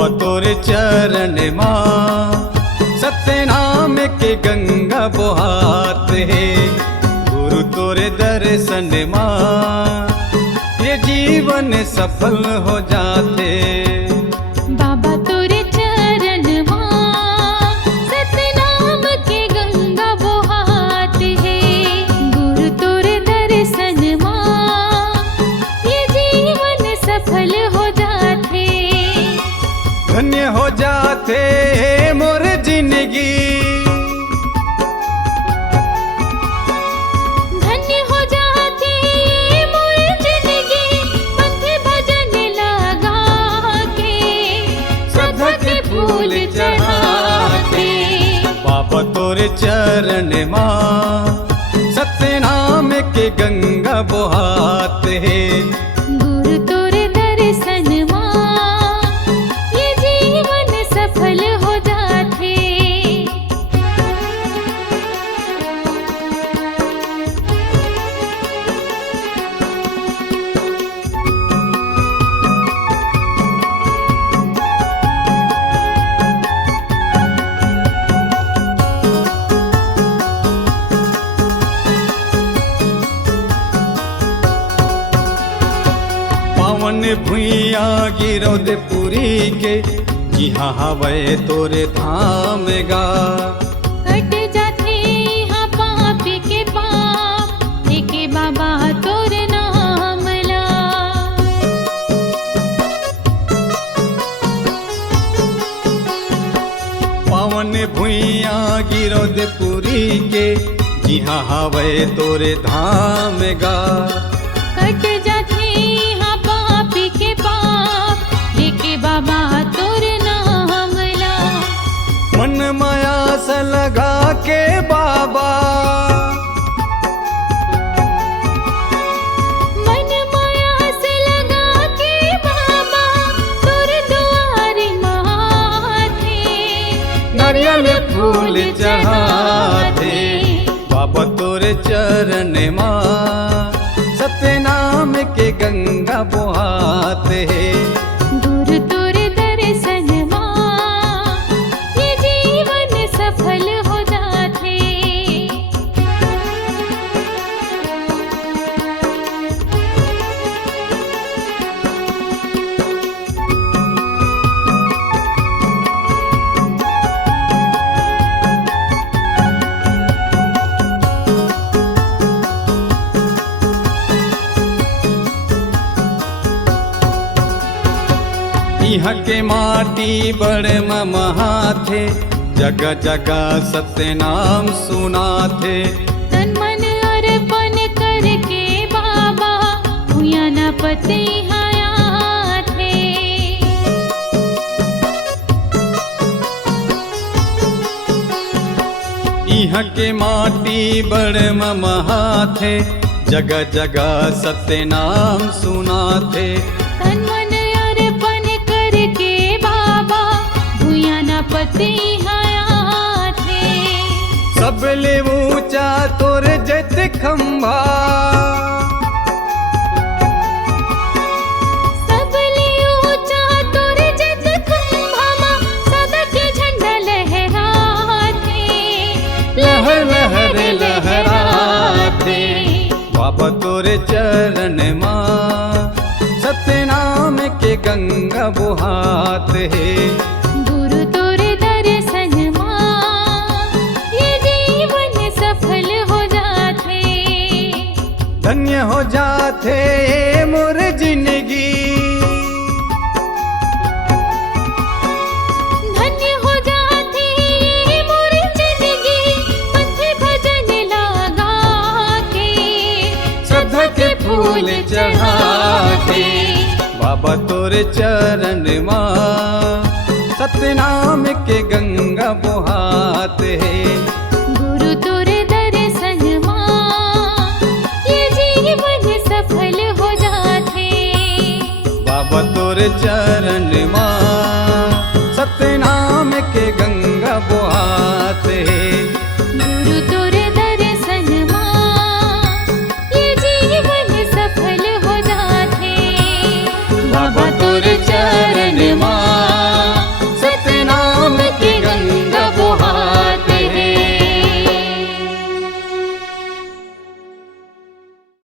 बाबा तोरे चरण माँ सत्य नाम के गंगा बहाते, गुरु तोरे दर्शन माँ ये जीवन सफल हो जाते। बाबा तोरे चरण माँ सत्य नाम के गंगा बहाते हैं, गुरु तोरे दर्शन माँ ये जीवन सफल हो जाते। धन्य हो जाते मोर जिंदगी, धन्य हो जाते मोर जिंदगी, पंथ भजन लगा के श्रद्धा के फूल चढ़ाते। बाबा तोरे चरण माँ सत्य नाम के गंगा बहाते हैं, गुरु तोरे दर्शन माँ ये जीवन सफल हो जाते। पावन भुइया गिरौदपुरी के जिहाँ हवे तोरे धाम गा। कट जाते हाँ पाप के पाप, लेके बाबा तोर नाम ला। पावन भुइया गिरौदपुरी के जिहाँ हवे तोरे धाम गा। कट जाते हाँ पाप के पाप, लेके बाबा तोर नाम ला। मन माया से लगा के बाबा, मन माया से लगा के बाबा तोर दुआर माथे, नारियल फूल चढ़ाते। बाबा तोरे चरण माँ सत्य नाम के गंगा बहाते, गुरु तोरे दर्शन माँ ये जीवन सफल हो जाते। यहाँ के माटी बड़े महाथे, जगह जगह सत्य नाम सुनाथे। तन मन अर्पण करके बाबा भूया न पते हाया थे। यहाँ के माटी बड़े महाथे, जगह जगह सत्य नाम सुनाथे। तन मन अर्पण करके बाबा भूया न पते हाया थे। सबले ऊंचा तोर जत खंभा, सबले ऊंचा तोर जत खंभा, सदा के झंडा लहराते, लहर लहर लहराते। बाबा तोरे चरण माँ सत्य नाम के गंगा बहाते, गुरु तोरे दर्शन माँ ये जीवन सफल हो जाते। धन्य हो जाते मोर जिंदगी, धन्य हो जाते मोर जिंदगी, पंथ भजन लगा के श्रद्धा के फूल चढ़ाते। बाबा तोरे चरण माँ सत्य नाम के गंगा बहाते, गुरु तोरे दर्शन माँ ये जीवन सफल हो जाते। बाबा तोरे चरण माँ सत्य नाम के गंगा बहाते, गुरु तोरे दर्शन माँ ये जीवन सफल हो जाते। बाबा तोरे चरण माँ